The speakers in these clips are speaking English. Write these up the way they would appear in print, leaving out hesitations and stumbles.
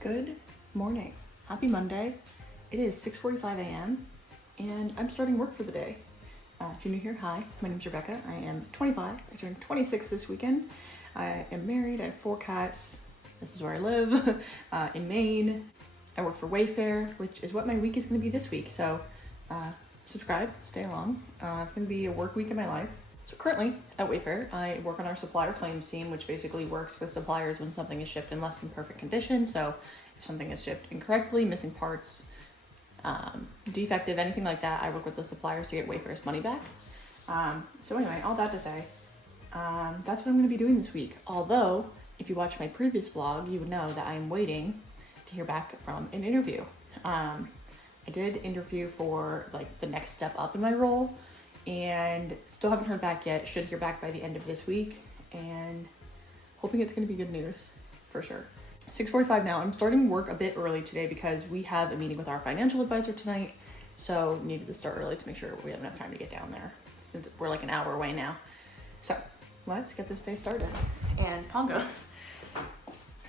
Good morning. Happy Monday. It is 6:45 a.m. and I'm starting work for the day. If you're new here, hi, my name's Rebecca. I am 25. I turned 26 this weekend. I am married. I have 4 cats. This is where I live in Maine. I work for Wayfair, which is what my week is going to be this week. So subscribe, stay along. It's going to be a work week in my life. So currently at Wayfair, I work on our supplier claims team, which basically works with suppliers when something is shipped in less than perfect condition. So if something is shipped incorrectly, missing parts, defective, anything like that, I work with the suppliers to get Wayfair's money back. So anyway, all that to say, that's what I'm going to be doing this week. Although, if you watched my previous vlog, you would know that I am waiting to hear back from an interview. I did interview for like the next step up in my role, and still haven't heard back yet. Should hear back by the end of this week, and hoping it's going to be good news for sure. 6:45 now. I'm starting work a bit early today because we have a meeting with our financial advisor tonight, so needed to start early to make sure we have enough time to get down there since we're like an hour away now. So let's get this day started. And Pongo,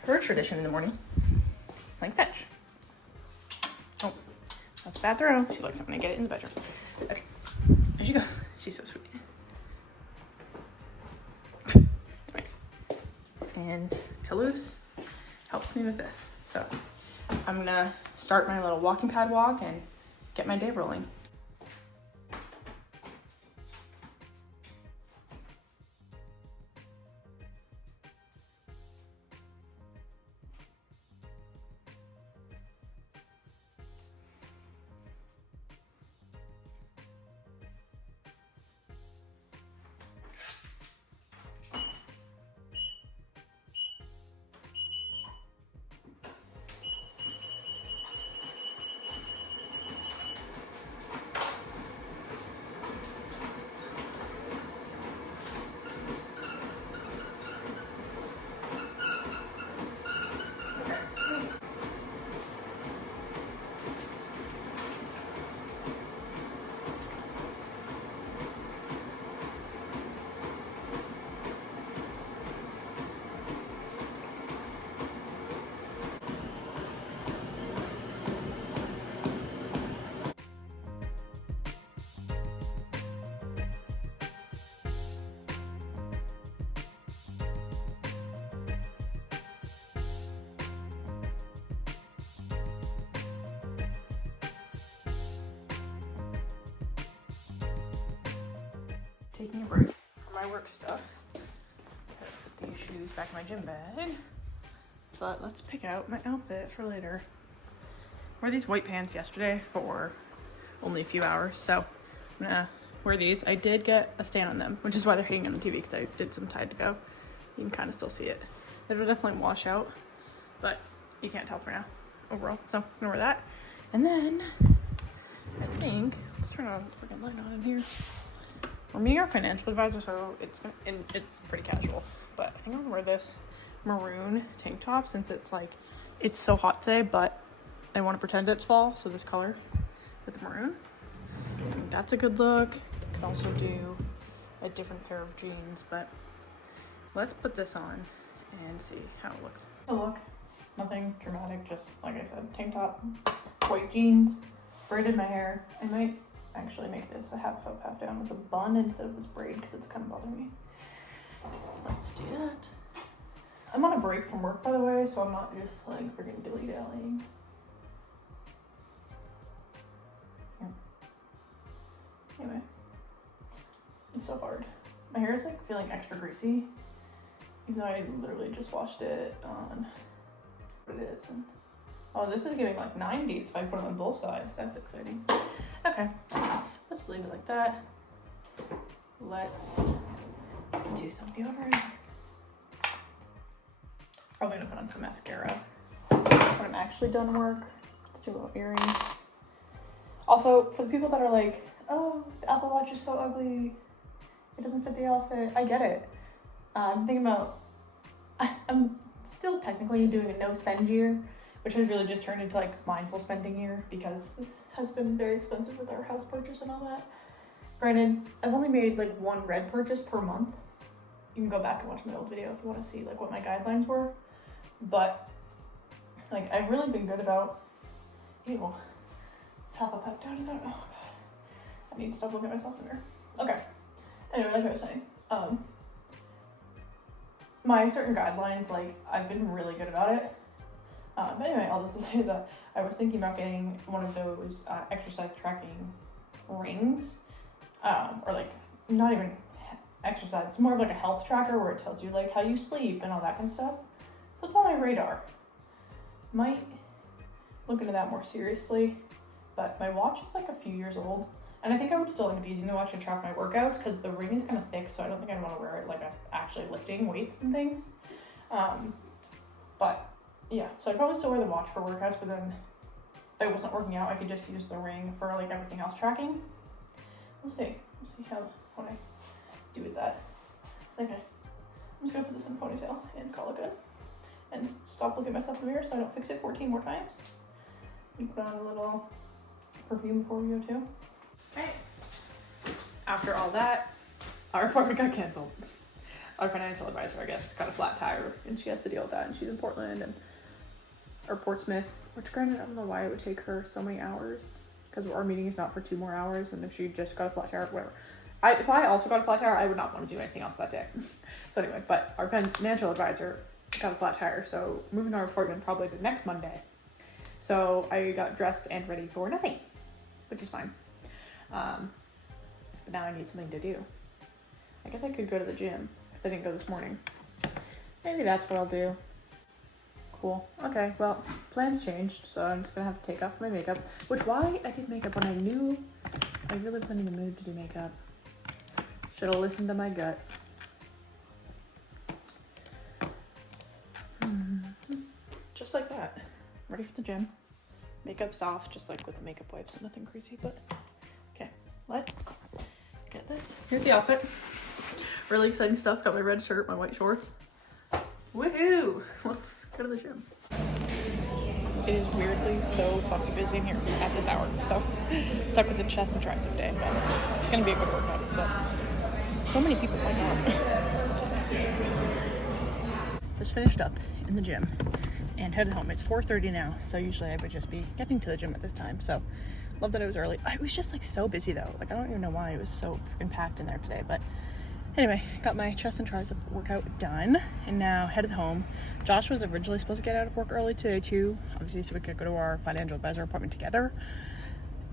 her tradition in the morning is playing fetch. Oh, that's a bad throw. She likes something to get it in the bedroom. Okay, there she goes. She's so sweet. And Toulouse helps me with this. So I'm gonna start my little walking pad walk and get my day rolling. Taking a break from my work stuff. Put these shoes back in my gym bag. But let's pick out my outfit for later. I wore these white pants yesterday for only a few hours, so I'm gonna wear these. I did get a stain on them, which is why they're hanging on the TV, because I did some Tide to Go. You can kind of still see it. It'll definitely wash out, but you can't tell for now overall. So I'm gonna wear that. And then I think, let's turn on the freaking light on in here. We're meeting our financial advisor, so it's pretty casual. But I think I'm gonna wear this maroon tank top since it's so hot today, but I want to pretend it's fall, so this color with the maroon. I think that's a good look. Could also do a different pair of jeans, but let's put this on and see how it looks. So look, nothing dramatic, just like I said, tank top, white jeans, braided my hair. I might actually make this a half up, half down with a bun instead of this braid because it's kind of bothering me. Let's do that. I'm on a break from work, by the way, so I'm not just like freaking dilly-dallying. Anyway, it's so hard. My hair is like feeling extra greasy, even though I literally just washed it on what it is. And oh, this is giving like 90s if I put it on both sides. That's exciting. Okay, let's leave it like that. Let's do some deodorant. Probably gonna put on some mascara when I'm actually done work. Let's do little earrings. Also, for the people that are like, oh, the Apple Watch is so ugly, it doesn't fit the outfit, I get it. I'm thinking about, I'm still technically doing a no spend year, which has really just turned into like mindful spending year because this has been very expensive with our house purchase and all that. Granted, I've only made like one red purchase per month. You can go back and watch my old video if you want to see like what my guidelines were. But Like, I've really been good about, ew, it's half a peptide, is that? Oh god. I need to stop looking at myself in the mirror. Okay. Anyway, like I was saying, my certain guidelines, like, I've been really good about it. But anyway, all this to say that I was thinking about getting one of those exercise tracking rings, or like, not even exercise, it's more of like a health tracker where it tells you like how you sleep and all that kind of stuff. So it's on my radar. Might look into that more seriously, but my watch is like a few years old, and I think I would still end up using the watch to track my workouts because the ring is kind of thick, so I don't think I'd want to wear it like actually lifting weights and things. But yeah, so I'd probably still wear the watch for workouts, but then if I wasn't working out, I could just use the ring for like everything else tracking. We'll see what I do with that. Okay, I'm just gonna put this in a ponytail and call it good. And stop looking at myself in the mirror so I don't fix it 14 more times. You put on a little perfume before we go too. Okay. After all that, our appointment got canceled. Our financial advisor, I guess, got a flat tire and she has to deal with that, and she's in Portland or Portsmouth, which granted, I don't know why it would take her so many hours because our meeting is not for 2 more hours, and if she just got a flat tire, whatever. If I also got a flat tire, I would not want to do anything else that day. So anyway, but our financial advisor got a flat tire, so moving our appointment probably the next Monday. So I got dressed and ready for nothing, which is fine. But now I need something to do. I guess I could go to the gym because I didn't go this morning. Maybe that's what I'll do. Cool. Okay, well, plans changed, so I'm just gonna have to take off my makeup. Which, why I did makeup when I knew I really wasn't in the mood to do makeup. Should have listened to my gut. Just like that. Ready for the gym. Makeup's off, just like with the makeup wipes, nothing crazy, but okay, let's get this. Here's the outfit. Really exciting stuff. Got my red shirt, my white shorts. Woohoo! Let's go to the gym. It is weirdly so fucking busy in here at this hour, so stuck with the chest and tricep day, but it's gonna be a good workout, but so many people, my god. Just finished up in the gym and headed home. It's 4:30 now, so usually I would just be getting to the gym at this time, so love that it was early. It was just like so busy though, like I don't even know why it was so freaking packed in there today, but anyway, got my chest and tricep workout done and now headed home. Josh was originally supposed to get out of work early today too, obviously, so we could go to our financial advisor appointment together,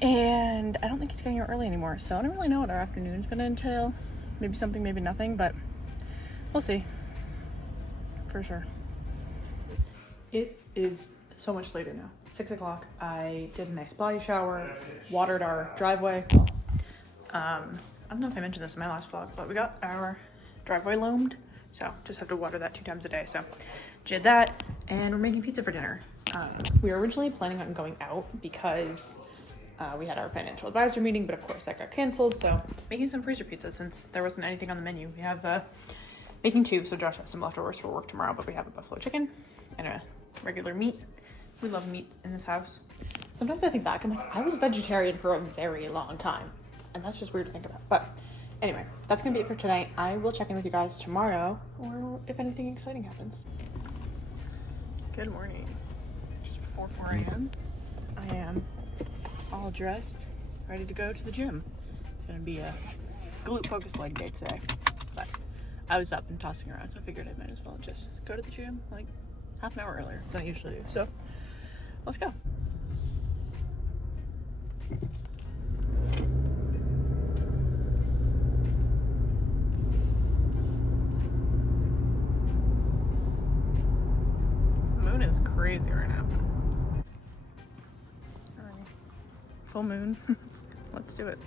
and I don't think he's getting out early anymore, so I don't really know what our afternoon's gonna entail. Maybe something, maybe nothing, but we'll see for sure. It is so much later now. 6 o'clock. I did a nice body shower, watered our driveway. I don't know if I mentioned this in my last vlog, but we got our driveway loamed, so just have to water that 2 times a day. So did that, and we're making pizza for dinner. We were originally planning on going out because we had our financial advisor meeting, but of course that got canceled. So making some freezer pizza since there wasn't anything on the menu. We have making 2, so Josh has some leftovers for work tomorrow, but we have a buffalo chicken and a regular meat. We love meat in this house. Sometimes I think back, I'm like, I was vegetarian for a very long time, and that's just weird to think about. But anyway, that's gonna be it for tonight. I will check in with you guys tomorrow, or if anything exciting happens. Good morning. Just before 4 a.m. I am all dressed, ready to go to the gym. It's gonna be a glute focused leg day today, but I was up and tossing around, so I figured I might as well just go to the gym like half an hour earlier than I usually do. So let's go. The moon is crazy right now. All right. Full moon. Let's do it.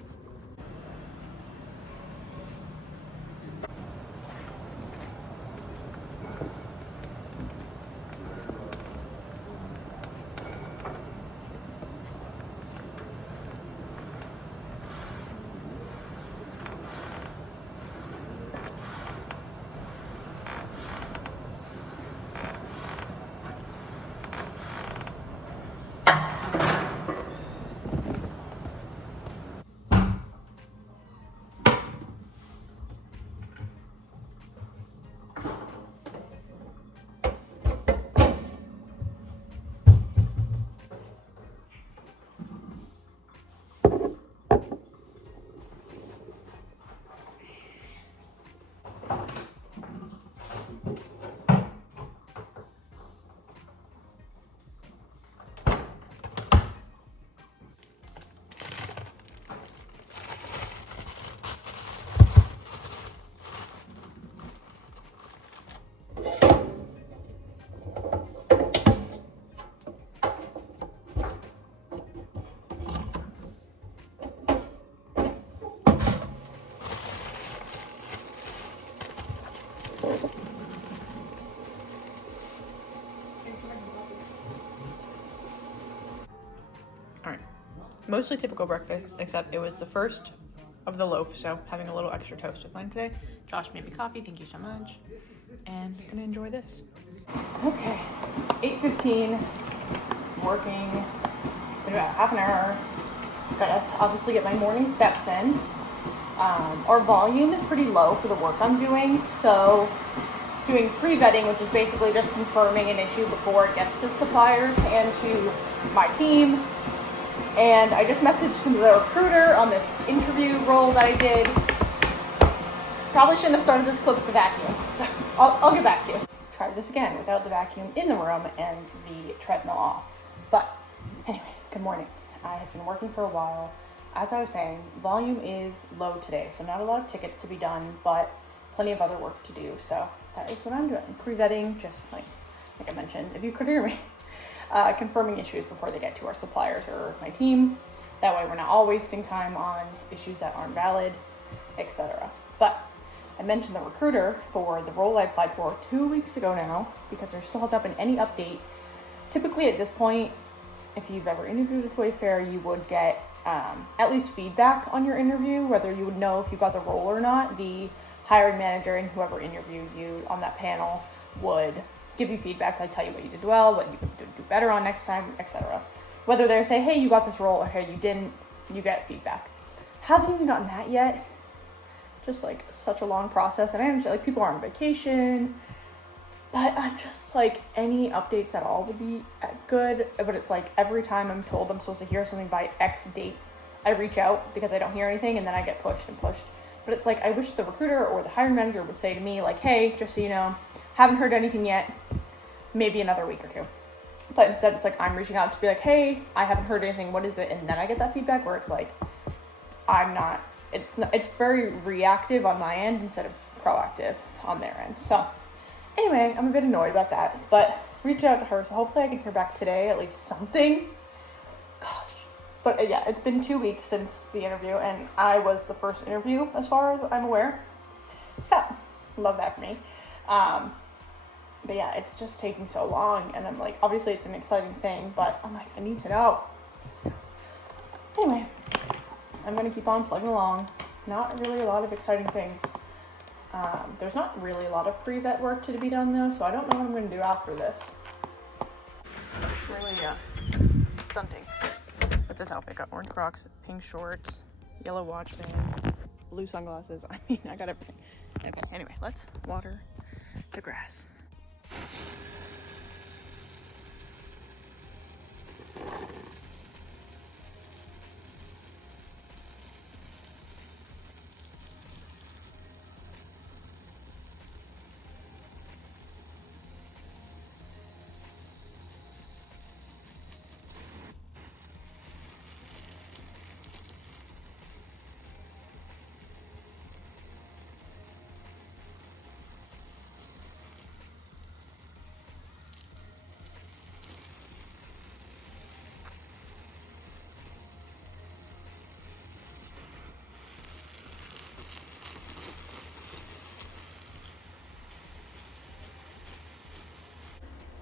All right, mostly typical breakfast, except it was the first of the loaf, so having a little extra toast with mine today. Josh made me coffee, thank you so much. And I'm gonna enjoy this. Okay, 8:15, working, been about half an hour. Gotta obviously get my morning steps in. Our volume is pretty low for the work I'm doing, so doing pre-vetting, which is basically just confirming an issue before it gets to suppliers and to my team. And I just messaged the recruiter on this interview role that I did. Probably shouldn't have started this clip with the vacuum, so I'll get back to you. Try this again without the vacuum in the room and the treadmill off. But anyway, good morning. I have been working for a while. As I was saying, volume is low today, so not a lot of tickets to be done, but plenty of other work to do. So that is what I'm doing. Pre-vetting, just like I mentioned, if you could hear me, confirming issues before they get to our suppliers or my team. That way we're not all wasting time on issues that aren't valid, etc. But I mentioned the recruiter for the role I applied for 2 weeks ago now, because there still hasn't been any update. Typically at this point, if you've ever interviewed with Wayfair, you would get at least feedback on your interview, whether you would know if you got the role or not. The hiring manager and whoever interviewed you on that panel would give you feedback, like tell you what you did well, what you could do better on next time, etc. Whether they say, hey, you got this role, or hey, you didn't, you get feedback. Haven't even gotten that yet. Just like such a long process, and I understand like people are on vacation, but I'm just like, any updates at all would be good. But it's like every time I'm told I'm supposed to hear something by X date, I reach out because I don't hear anything, and then I get pushed and pushed. But it's like, I wish the recruiter or the hiring manager would say to me like, hey, just so you know, haven't heard anything yet, maybe another week or two. But instead it's like I'm reaching out to be like, hey, I haven't heard anything, what is it? And then I get that feedback where it's like, it's very reactive on my end instead of proactive on their end. So anyway, I'm a bit annoyed about that, but reach out to her, so hopefully I can hear back today, at least something. Gosh. But yeah, it's been 2 weeks since the interview, and I was the first interview as far as I'm aware. So, love that for me. But yeah, it's just taking so long, and I'm like, obviously it's an exciting thing, but I'm like, I need to know. Anyway, I'm gonna keep on plugging along. Not really a lot of exciting things. There's not really a lot of pre-vet work to be done though, so I don't know what I'm gonna do after this. Really, stunting. What's this outfit? Got orange Crocs, pink shorts, yellow watch thing, blue sunglasses. I mean, I got everything. Okay, anyway, let's water the grass.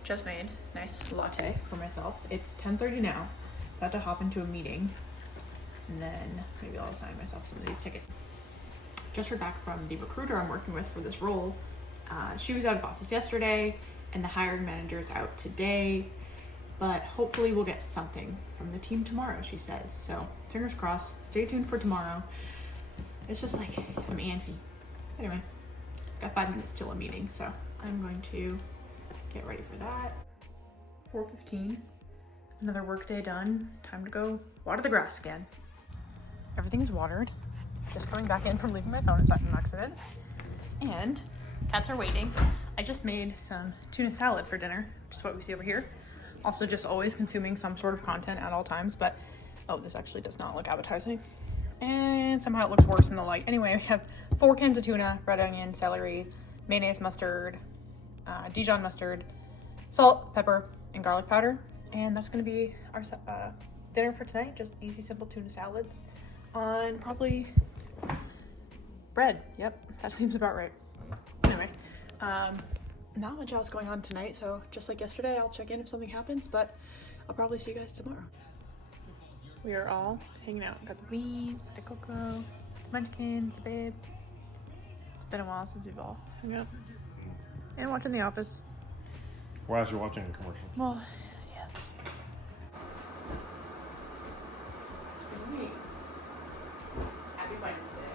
Just made nice latte for myself. It's 10:30 now. About to hop into a meeting, and then maybe I'll assign myself some of these tickets. Just heard back from the recruiter I'm working with for this role. She was out of office yesterday, and the hiring manager's out today, but hopefully we'll get something from the team tomorrow, she says. So fingers crossed, stay tuned for tomorrow. It's just like, I'm antsy. Anyway, got 5 minutes till a meeting, so I'm going to get ready for that. 4:15, another work day done. Time to go water the grass again. Everything's watered. Just coming back in from leaving my phone is an accident. And cats are waiting. I just made some tuna salad for dinner, just what we see over here. Also just always consuming some sort of content at all times, but oh, this actually does not look appetizing. And somehow it looks worse in the light. Anyway, we have 4 cans of tuna, red onion, celery, mayonnaise, mustard, Dijon mustard, salt, pepper, and garlic powder. And that's gonna be our dinner for tonight. Just easy, simple tuna salads on probably bread. Yep, that seems about right. Anyway, not much else going on tonight, so just like yesterday, I'll check in if something happens, but I'll probably see you guys tomorrow. We are all hanging out. Got the weed, the cocoa, munchkins, babe. It's been a while since we've all hung out. And watching The Office. Why is you watching a commercial? Well, yes. Happy Wednesday.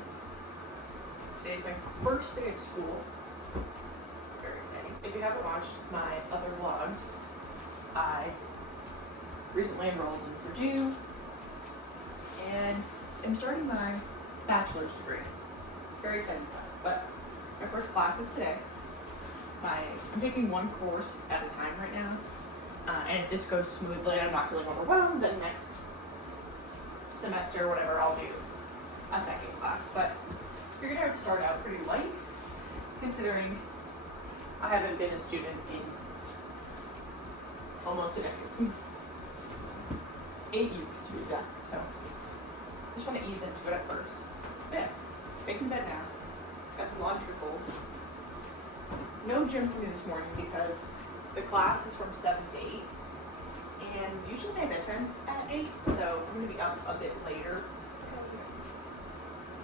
Today's my first day at school. Very exciting. If you haven't watched my other vlogs, I recently enrolled in Purdue and I'm starting my bachelor's degree. Very exciting stuff. But my first class is today. I'm taking one course at a time right now. And if this goes smoothly, I'm not feeling overwhelmed, then next semester or whatever, I'll do a second class. But I figured I would start out pretty light, considering I haven't been a student in almost a decade. 8 years to be exact. So I just want to ease into it at first. But yeah, making bed now. Got some laundry to fold. No gym for me this morning because the class is from 7 to 8. And usually my bedtime's at 8, so I'm going to be up a bit later.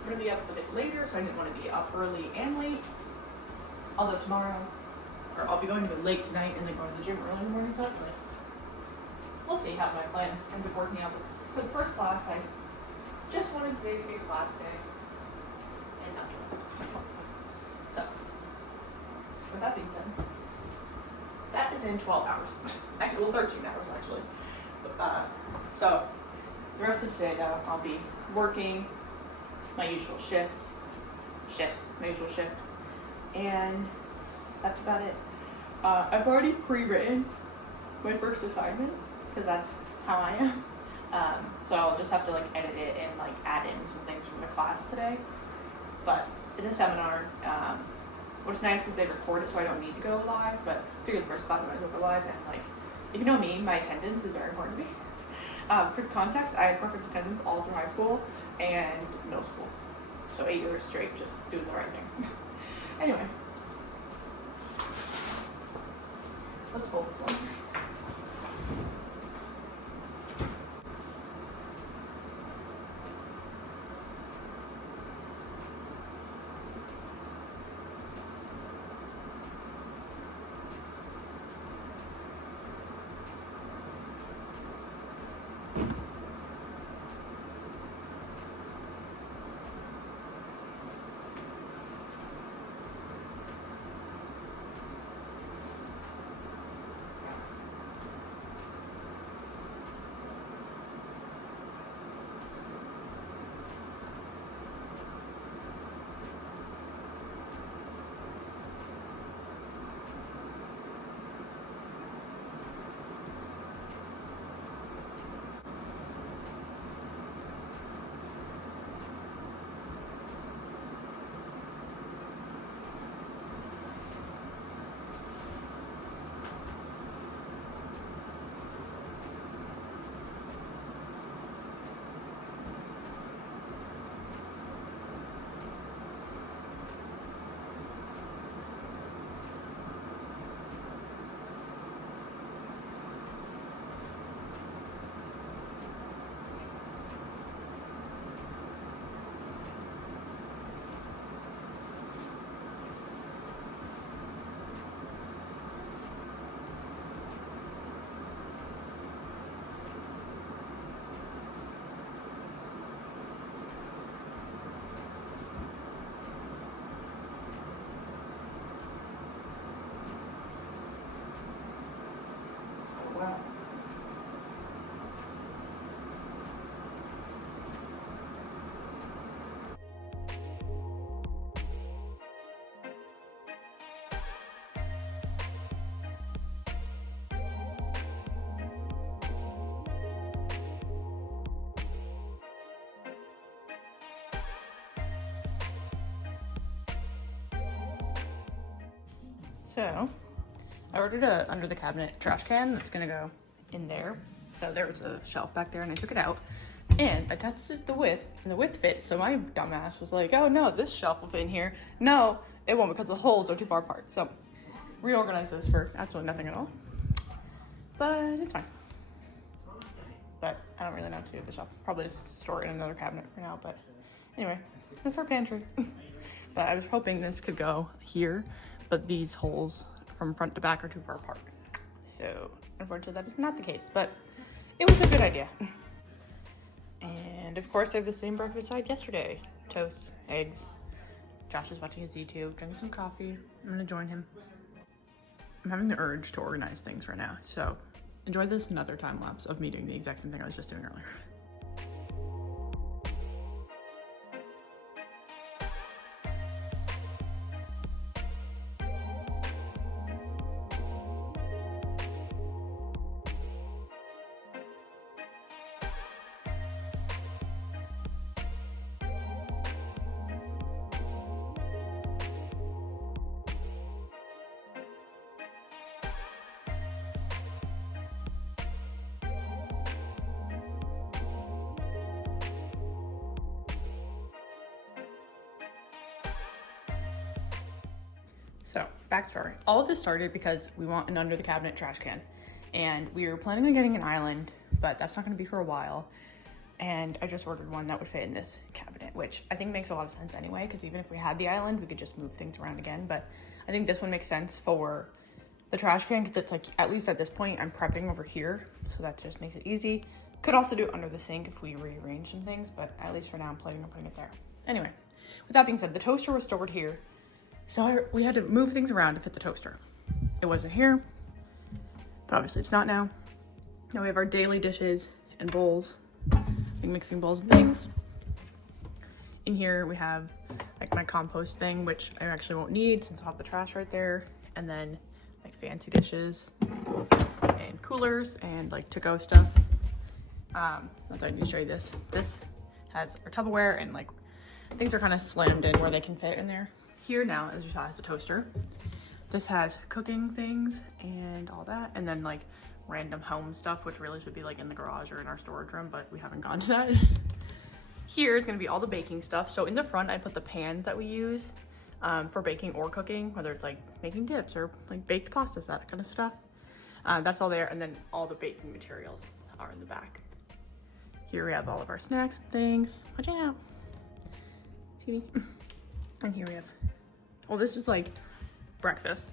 I'm going to be up a bit later, so I didn't want to be up early and late. Although tomorrow, or I'll be going to bed late tonight and then going to the gym early in the morning, so like, we'll see how my plans end up working out. But for the first class, I just wanted today to be a class day and nothing else. So, with that being said, that is in 12 hours. Actually, well, 13 hours actually. So, the rest of today though, I'll be working my usual my usual shift, and that's about it. I've already pre-written my first assignment because that's how I am. So I'll just have to like edit it and like add in some things from the class today. But it's a seminar. What's nice is they record it, so I don't need to go live. But I figured the first class I might as well go live. And like, if you know me, my attendance is very important to me. For context, I had perfect attendance all through high school and middle school. So 8 years straight, just doing the right thing. Anyway, let's hold this on. Wow. So, I ordered a under the cabinet trash can that's gonna go in there. So there was a shelf back there and I took it out and I tested the width and the width fit. So my dumbass was like, oh no, this shelf will fit in here. No, it won't because the holes are too far apart. So reorganize this for absolutely nothing at all. But it's fine. But I don't really know what actually do this up. Probably just store it in another cabinet for now, but anyway, that's our pantry. But I was hoping this could go here, but these holes from front to back are too far apart. So unfortunately that is not the case, but it was a good idea. And of course I have the same breakfast I had yesterday. Toast, eggs. Josh is watching his YouTube, drinking some coffee. I'm gonna join him. I'm having the urge to organize things right now, so enjoy this another time lapse of me doing the exact same thing I was just doing earlier. So, backstory. All of this started because we want an under the cabinet trash can. And we were planning on getting an island, but that's not gonna be for a while. And I just ordered one that would fit in this cabinet, which I think makes a lot of sense anyway, because even if we had the island, we could just move things around again. But I think this one makes sense for the trash can, because it's like, at least at this point, I'm prepping over here. So that just makes it easy. Could also do it under the sink if we rearrange some things, but at least for now, I'm planning on putting it there. Anyway, with that being said, the toaster was stored here. So we had to move things around to fit the toaster. It wasn't here, but obviously it's not now. Now we have our daily dishes and bowls, like mixing bowls and things. In here we have like my compost thing, which I actually won't need since I'll have the trash right there. And then like fancy dishes and coolers and like to-go stuff. Not that I need to show you this. This has our Tupperware and like things are kind of slammed in where they can fit in there. Here now, as you saw, has the toaster. This has cooking things and all that, and then like random home stuff, which really should be like in the garage or in our storage room, but we haven't gone to that. Here, it's gonna be all the baking stuff. So in the front, I put the pans that we use for baking or cooking, whether it's like making dips or like baked pastas, that kind of stuff. That's all there, and then all the baking materials are in the back. Here we have all of our snacks and things. Watch out. Excuse me. And here we have, well, this is like breakfast.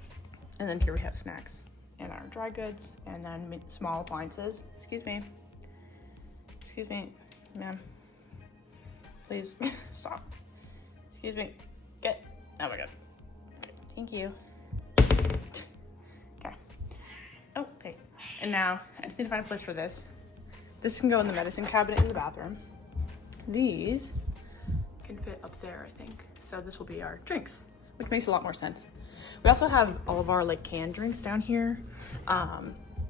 And then here we have snacks and our dry goods and then small appliances. Excuse me. Excuse me, ma'am. Please stop. Excuse me. Get, oh my God. Okay, thank you. Okay. Oh, okay. And now I just need to find a place for this. This can go in the medicine cabinet in the bathroom. These can fit up there, I think. So this will be our drinks, which makes a lot more sense. We also have all of our like canned drinks down here,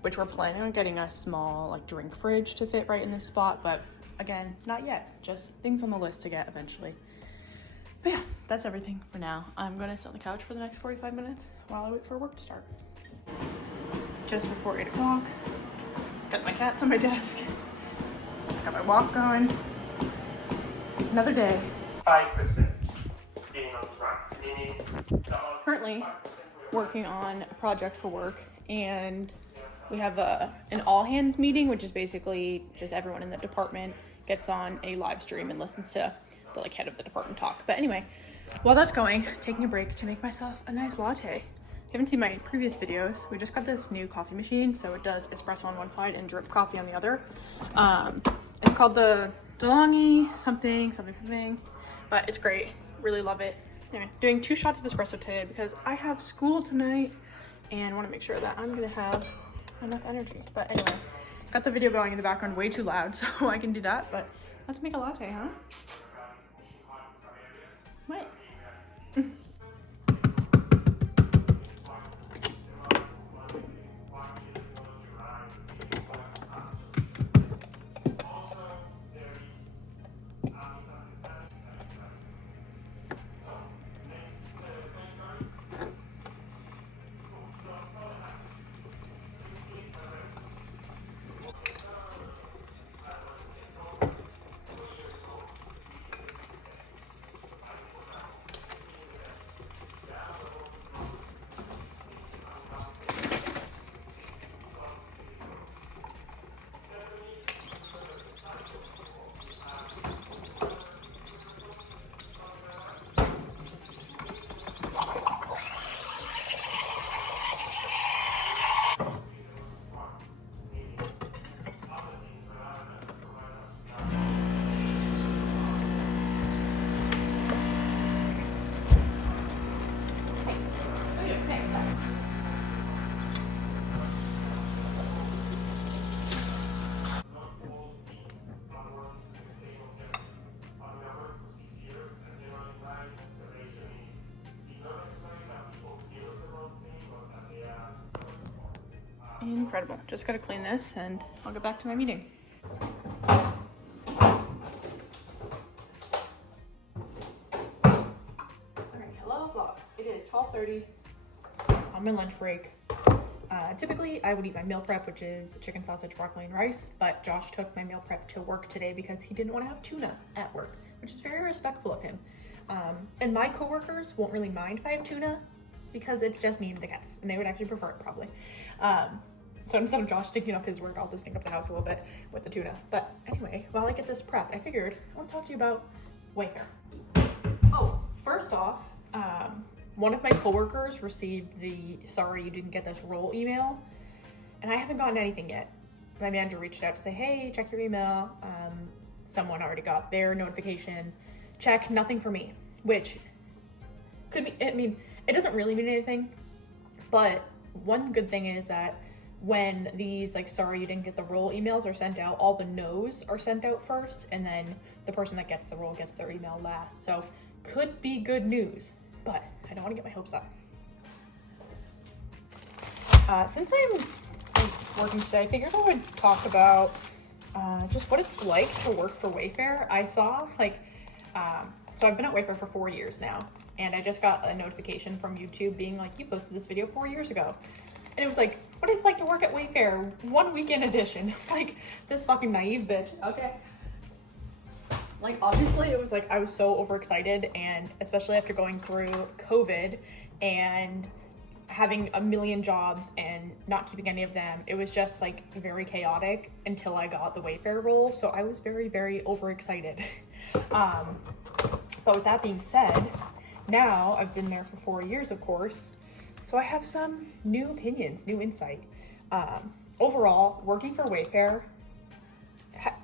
which we're planning on getting a small like drink fridge to fit right in this spot. But again, not yet, just things on the list to get eventually. But yeah, that's everything for now. I'm gonna sit on the couch for the next 45 minutes while I wait for work to start. Just before 8 o'clock, got my cats on my desk, got my walk going. Another day. 5% being on track, meaning Currently working on a project for work, and we have an all hands meeting, which is basically just everyone in the department gets on a live stream and listens to the like head of the department talk. But anyway, while that's going, taking a break to make myself a nice latte. If you haven't seen my previous videos, we just got this new coffee machine, so it does espresso on one side and drip coffee on the other. It's called the DeLonghi something, but it's great. Really love it. Anyway, doing 2 shots of espresso today because I have school tonight and want to make sure that I'm gonna have enough energy. But anyway, got the video going in the background way too loud, so I can do that. But let's make a latte, huh? What? Incredible. Just gotta clean this and I'll get back to my meeting. Alright, hello vlog. It is 12:30 on my lunch break. Typically I would eat my meal prep, which is chicken sausage, broccoli, and rice, but Josh took my meal prep to work today because he didn't want to have tuna at work, which is very respectful of him. And my coworkers won't really mind if I have tuna because it's just me and the cats, and they would actually prefer it probably. So instead of Josh stinking up his work, I'll just stink up the house a little bit with the tuna. But anyway, while I get this prepped, I figured I want to talk to you about Wayfair. Oh, first off, one of my coworkers received the sorry you didn't get this role email, and I haven't gotten anything yet. My manager reached out to say, hey, check your email. Someone already got their notification. Check, nothing for me, which could be, I mean, it doesn't really mean anything, but one good thing is that when these like sorry you didn't get the role emails are sent out, all the no's are sent out first, and then the person that gets the role gets their email last. So could be good news, but I don't want to get my hopes up. Since I'm working today, I figured I would talk about just what it's like to work for Wayfair. I saw like, so I've been at Wayfair for 4 years now, and I just got a notification from YouTube being like, you posted this video 4 years ago. And it was like, what it's like to work at Wayfair, 1 weekend edition. Like, this fucking naive bitch, okay? Like, obviously, it was like, I was so overexcited, and especially after going through COVID and having a million jobs and not keeping any of them, it was just like very chaotic until I got the Wayfair role. So I was very, very overexcited. But with that being said, now I've been there for 4 years, of course. So I have some new opinions, new insight. Overall, working for Wayfair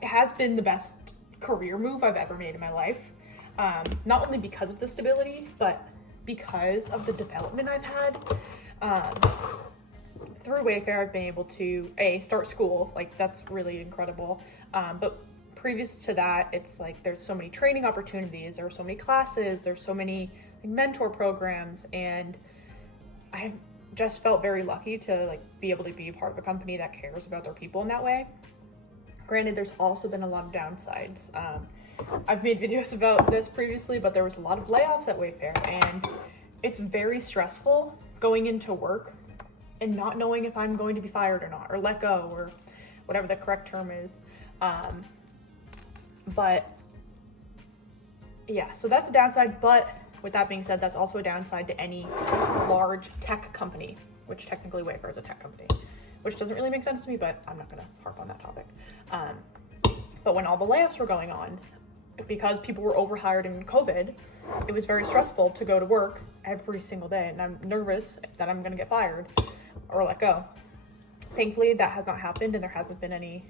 has been the best career move I've ever made in my life. Not only because of the stability, but because of the development I've had. Through Wayfair, I've been able to start school, like that's really incredible. But previous to that, it's like there's so many training opportunities, there are so many classes, there's so many like, mentor programs, and I've just felt very lucky to like be able to be a part of a company that cares about their people in that way. Granted, there's also been a lot of downsides. I've made videos about this previously, but there was a lot of layoffs at Wayfair, and it's very stressful going into work and not knowing if I'm going to be fired or not, or let go, or whatever the correct term is. But yeah, so that's a downside. But with that being said, that's also a downside to any large tech company, which technically Wayfair is a tech company, which doesn't really make sense to me, but I'm not gonna harp on that topic. But when all the layoffs were going on, because people were overhired in COVID, it was very stressful to go to work every single day, and I'm nervous that I'm gonna get fired or let go. Thankfully, that has not happened, and there hasn't been any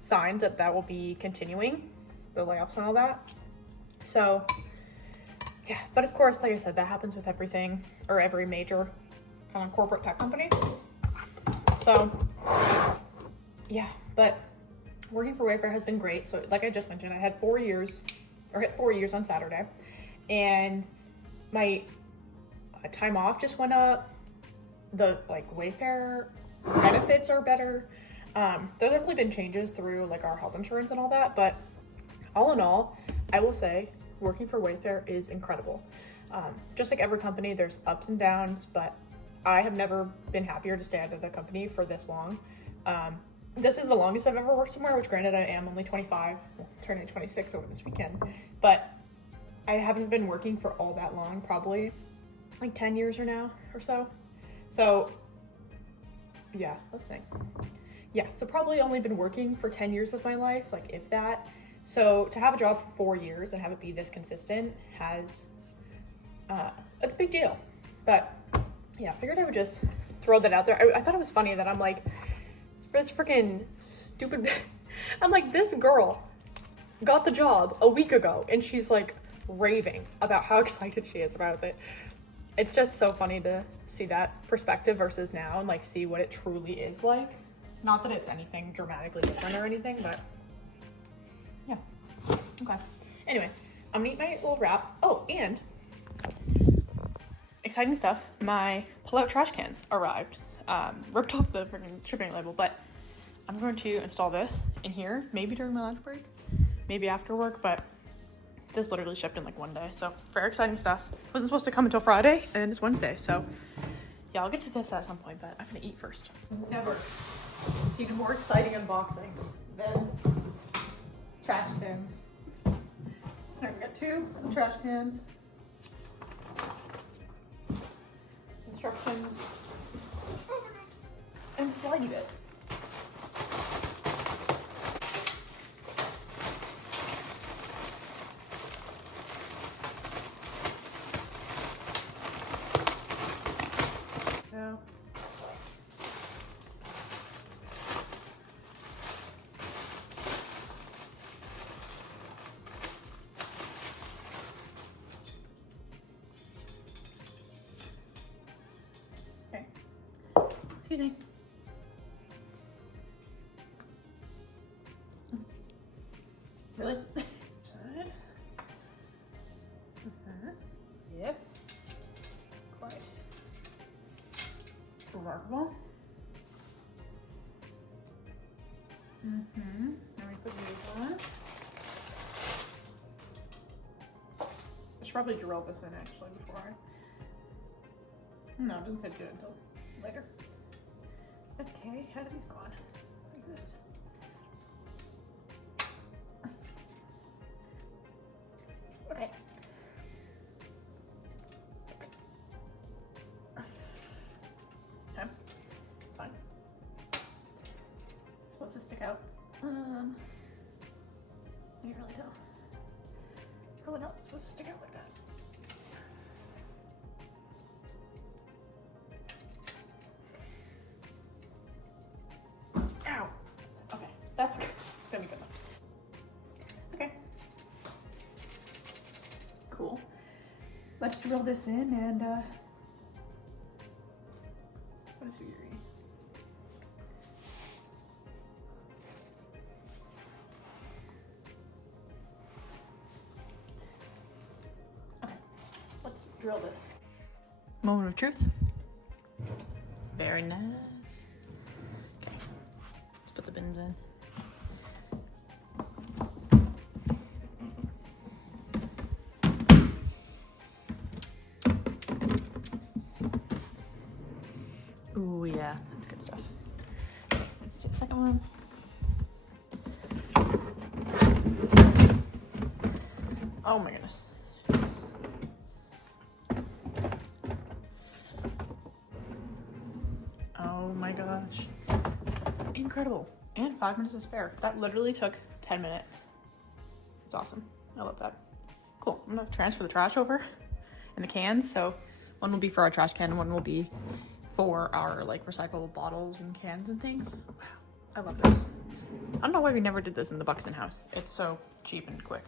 signs that that will be continuing, the layoffs and all that. So yeah, but of course, like I said, that happens with everything, or every major kind of corporate tech company. So yeah, but working for Wayfair has been great. So like I just mentioned, I had 4 years, or hit 4 years on Saturday, and my time off just went up. The like Wayfair benefits are better. There's definitely been changes through like our health insurance and all that, but all in all, I will say working for Wayfair is incredible. Just like every company, there's ups and downs, but I have never been happier to stay at a company for this long. This is the longest I've ever worked somewhere, which granted I am only 25, turning 26 over this weekend, but I haven't been working for all that long, probably like 10 years or now or so. So yeah, let's think. Yeah, so probably only been working for 10 years of my life, like if that. So to have a job for 4 years and have it be this consistent has, it's a big deal. But yeah, I figured I would just throw that out there. I thought it was funny that I'm like, this freaking stupid, I'm like, this girl got the job a week ago and she's like raving about how excited she is about it. It's just so funny to see that perspective versus now and like see what it truly is like. Not that it's anything dramatically different or anything, but yeah. Okay. Anyway, I'm gonna eat my little wrap. Oh, and exciting stuff. My pull-out trash cans arrived. ripped off the freaking shipping label, but I'm going to install this in here, maybe during my lunch break, maybe after work, but this literally shipped in like one day. So very exciting stuff. It wasn't supposed to come until Friday and it's Wednesday. So yeah, I'll get to this at some point, but I'm gonna eat first. Never seen a more exciting unboxing than trash cans. All right, we got 2 trash cans. Instructions. And the slidey bit. So okay. Excuse me. Really? Side. Yes. Quite remarkable. Let me put these on. I should probably drill this in actually before I. No, it doesn't say do it until later. Okay, how do these go on? Like this. Okay. Okay, it's fine. It's supposed to stick out. I can't really tell. Probably not supposed to stick out like that. Ow! Okay, that's good. Gonna be good. Okay. Cool. Let's drill this in and what is figure reading? Okay, let's drill this. Moment of truth. Very nice. Okay, let's put the bins in. Ooh, yeah, that's good stuff. Okay, let's do the second one. Oh my goodness. Oh my gosh. Incredible. And 5 minutes to spare. That literally took 10 minutes. It's awesome. I love that. Cool. I'm gonna transfer the trash over in the cans. So one will be for our trash can and one will be for our like recyclable bottles and cans and things. Wow, I love this. I don't know why we never did this in the Buxton house. It's so cheap and quick.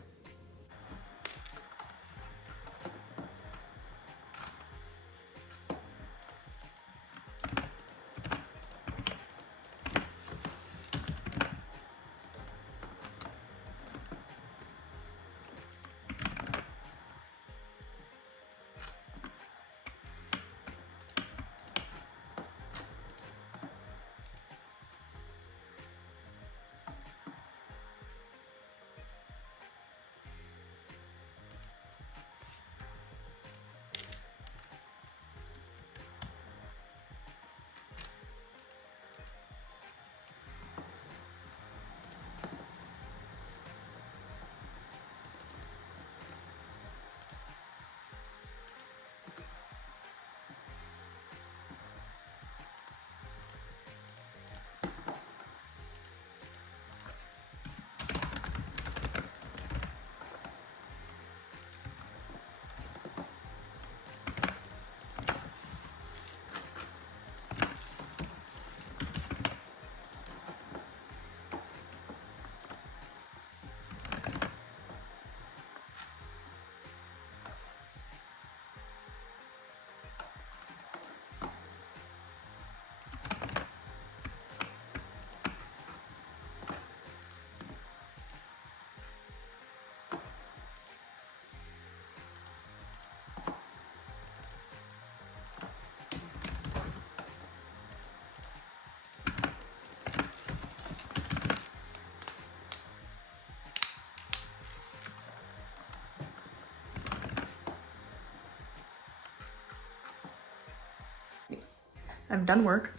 I've done work,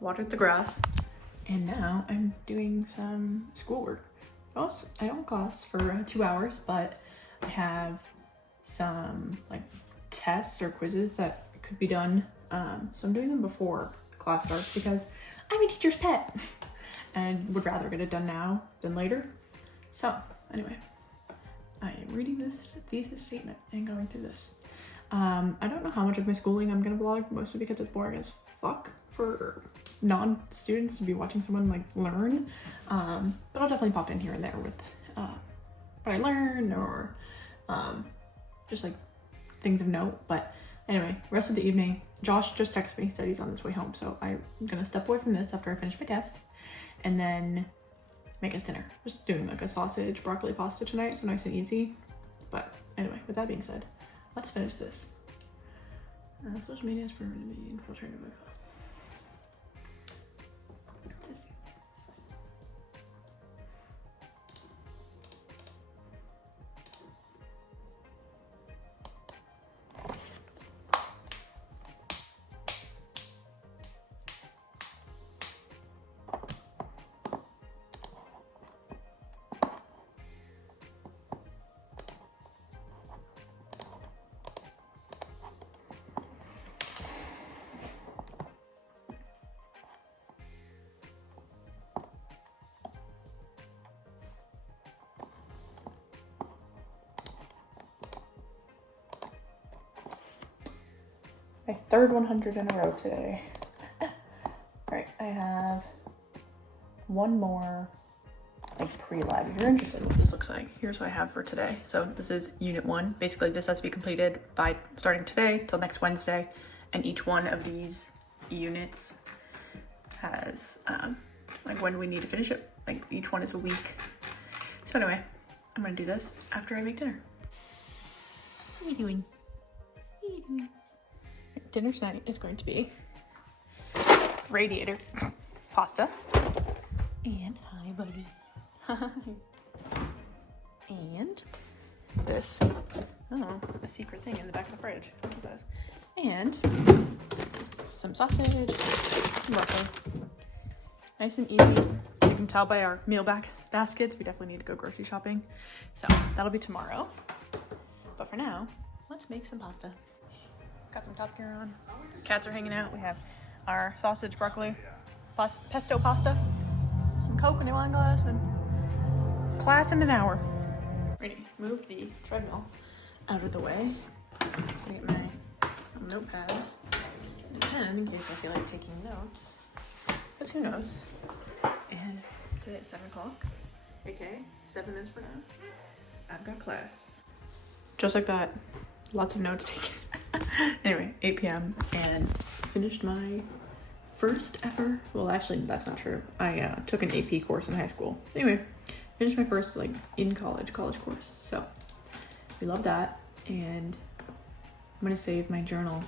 watered the grass, and now I'm doing some schoolwork. Also, I don't class for 2 hours, but I have some like tests or quizzes that could be done. So I'm doing them before class starts because I'm a teacher's pet and would rather get it done now than later. So anyway, I am reading this thesis statement and going through this. I don't know how much of my schooling I'm gonna vlog, mostly because it's boring as fuck for non-students to be watching someone like learn. But I'll definitely pop in here and there with what I learn or just like things of note. But anyway, rest of the evening, Josh just texted me, said he's on his way home. So I'm gonna step away from this after I finish my test and then make us dinner. Just doing like a sausage, broccoli pasta tonight, so nice and easy. But anyway, with that being said, let's finish this. Social media is proven to be infiltrated by my third 100 in a row today. All right, I have one more like pre-lab. If you're interested in what this looks like, here's what I have for today. So this is unit 1. Basically, this has to be completed by starting today till next Wednesday. And each one of these units has like when we need to finish it. Like each one is a week. So anyway, I'm gonna do this after I make dinner. What are you doing? What are you doing? Dinner tonight is going to be radiator pasta and hi buddy. Hi. And this, oh, a secret thing in the back of the fridge. Look at this. And some sausage, broccoli. Nice and easy. You can tell by our meal baskets, we definitely need to go grocery shopping. So that'll be tomorrow. But for now, let's make some pasta. Got some Top Gear on. Cats are hanging out. We have our sausage, broccoli, pesto pasta, some Coke in a wine glass, and class in an hour. Ready, move the treadmill out of the way. Get my notepad and pen in case I feel like taking notes. Because who knows? And today at 7 o'clock, aka 7 minutes from now, I've got class. Just like that. Lots of notes taken. Anyway, 8 p.m. and finished my first ever, well actually that's not true. I took an AP course in high school. Anyway, finished my first like in college course. So we love that. And I'm gonna save my journal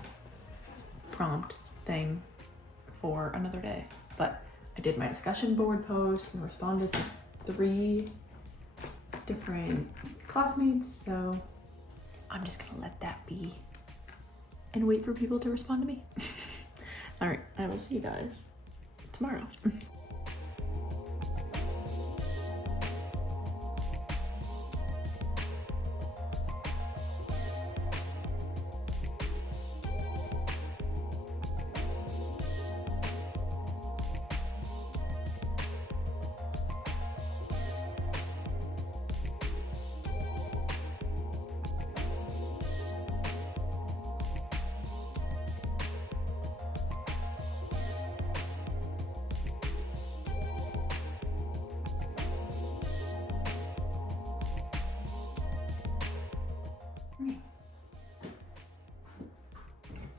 prompt thing for another day. But I did my discussion board post and responded to 3 different classmates. So I'm just gonna let that be and wait for people to respond to me. All right, I will see you guys tomorrow.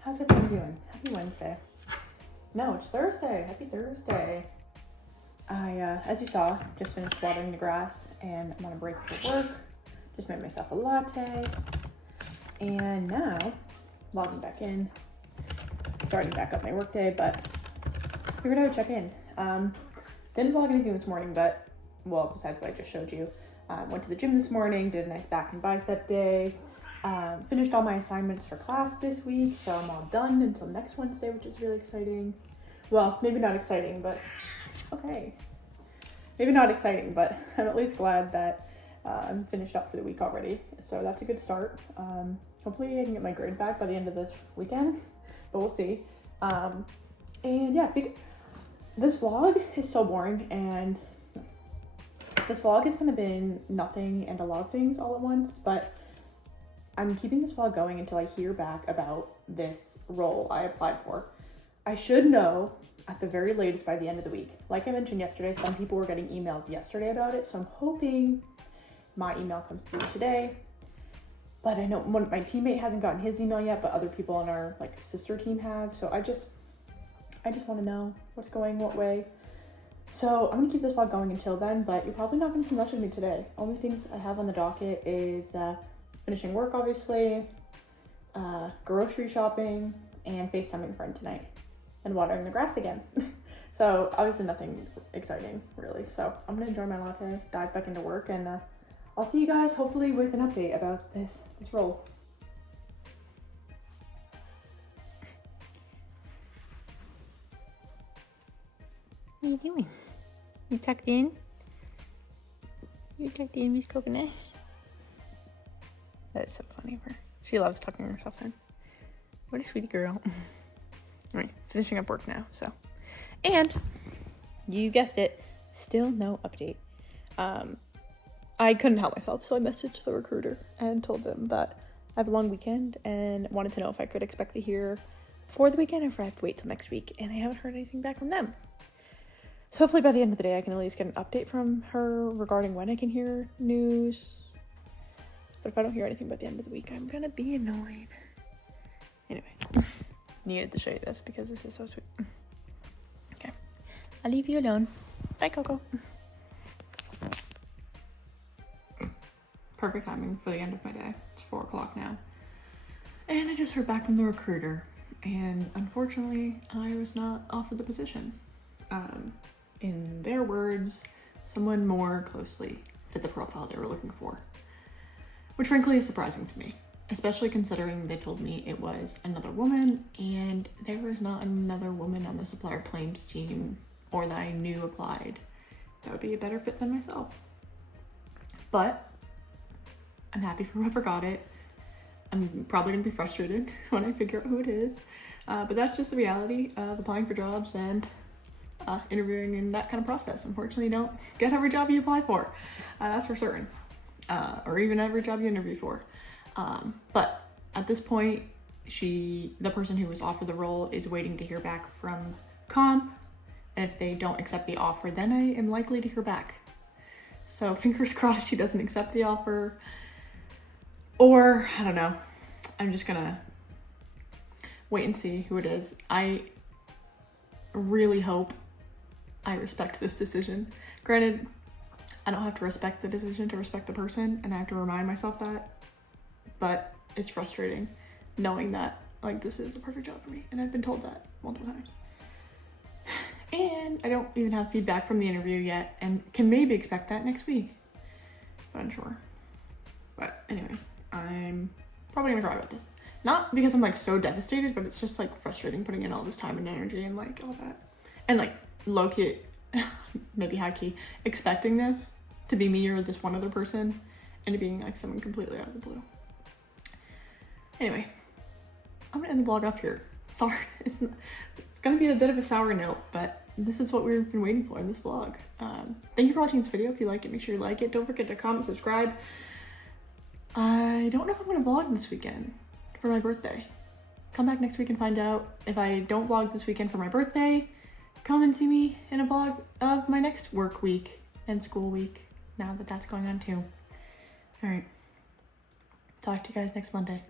How's everyone doing? Happy Wednesday. No, it's Thursday. Happy Thursday. I, as you saw, just finished watering the grass and I'm on a break for work. Just made myself a latte. And now, logging back in, starting back up my workday, but figured I would check in. Didn't vlog anything this morning, but, well, besides what I just showed you. Went to the gym this morning, did a nice back and bicep day. Finished all my assignments for class this week, so I'm all done until next Wednesday, which is really exciting. Well, maybe not exciting, but okay. Maybe not exciting, but I'm at least glad that I'm finished up for the week already. So that's a good start. Hopefully I can get my grade back by the end of this weekend, but we'll see. And yeah, this vlog is so boring, and this vlog has kind of been nothing and a lot of things all at once, but I'm keeping this vlog going until I hear back about this role I applied for. I should know at the very latest by the end of the week. Like I mentioned yesterday, some people were getting emails yesterday about it, so I'm hoping my email comes through today. But I know my teammate hasn't gotten his email yet, but other people on our like sister team have. So I just want to know what's going what way. So I'm gonna keep this vlog going until then, but you're probably not gonna see much of me today. Only things I have on the docket is finishing work, obviously, grocery shopping, and FaceTiming a friend tonight, and watering the grass again. So obviously nothing exciting really. So I'm gonna enjoy my latte, dive back into work, and I'll see you guys hopefully with an update about this role. What are you doing? You tucked in? You tucked in, Miss Coconut? That is so funny of her. She loves tucking herself in. What a sweetie girl. Alright, finishing up work now, so. And, you guessed it, still no update. I couldn't help myself, so I messaged the recruiter and told them that I have a long weekend and wanted to know if I could expect to hear before the weekend or if I have to wait till next week, and I haven't heard anything back from them. So hopefully by the end of the day I can at least get an update from her regarding when I can hear news. But if I don't hear anything by the end of the week, I'm gonna be annoyed. Anyway, needed to show you this because this is so sweet. Okay, I'll leave you alone. Bye, Coco. Perfect timing for the end of my day. It's 4 o'clock now. And I just heard back from the recruiter, and unfortunately I was not offered the position. In their words, someone more closely fit the profile they were looking for, which frankly is surprising to me, especially considering they told me it was another woman, and there was not another woman on the supplier claims team or that I knew applied that would be a better fit than myself. But I'm happy for whoever got it. I'm probably gonna be frustrated when I figure out who it is, but that's just the reality of applying for jobs and interviewing in that kind of process. Unfortunately, you don't get every job you apply for, that's for certain, or even every job you interview for. But at this point, the person who was offered the role is waiting to hear back from comp, and if they don't accept the offer, then I am likely to hear back. So fingers crossed she doesn't accept the offer, or I don't know. I'm just gonna wait and see who it is. I really hope I respect this decision. Granted, I don't have to respect the decision to respect the person, and I have to remind myself that, but it's frustrating knowing that like this is the perfect job for me, and I've been told that multiple times. And I don't even have feedback from the interview yet, and can maybe expect that next week, but unsure. But anyway, I'm probably gonna cry about this. Not because I'm like so devastated, but it's just like frustrating putting in all this time and energy and like all that. And like low-key, maybe high-key, expecting this to be me or this one other person, and it being like someone completely out of the blue. Anyway, I'm gonna end the vlog off here. Sorry, it's gonna be a bit of a sour note, but this is what we've been waiting for in this vlog. Thank you for watching this video. If you like it, make sure you like it. Don't forget to comment, subscribe. I don't know if I'm gonna vlog this weekend for my birthday. Come back next week and find out. If I don't vlog this weekend for my birthday, come and see me in a vlog of my next work week and school week, now that that's going on too. All right, talk to you guys next Monday.